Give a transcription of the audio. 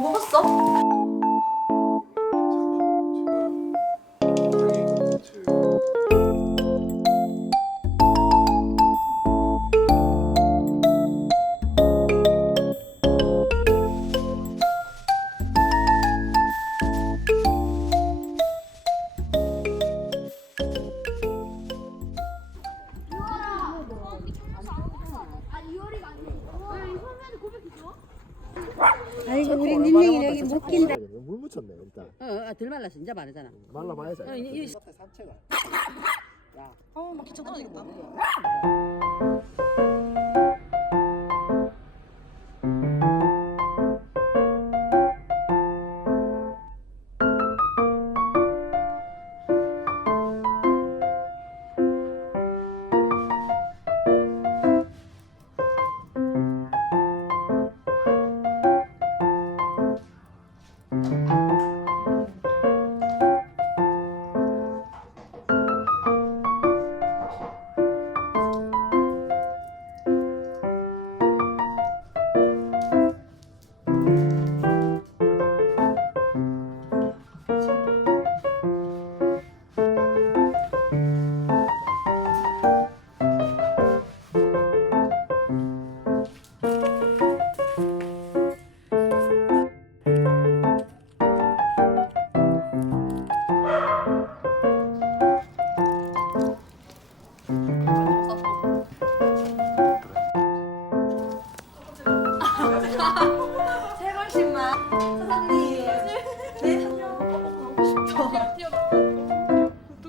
먹었어? 아이고 우리 님령이 여기 못 낀다. 물 묻혔네 일단. 덜 말랐어. 이제 마르잖아. 말라봐야지. 이 산채가. 막 기차 떨어지겠다. 세 번씩만 사장님. 네. 안녕. 가고 싶다.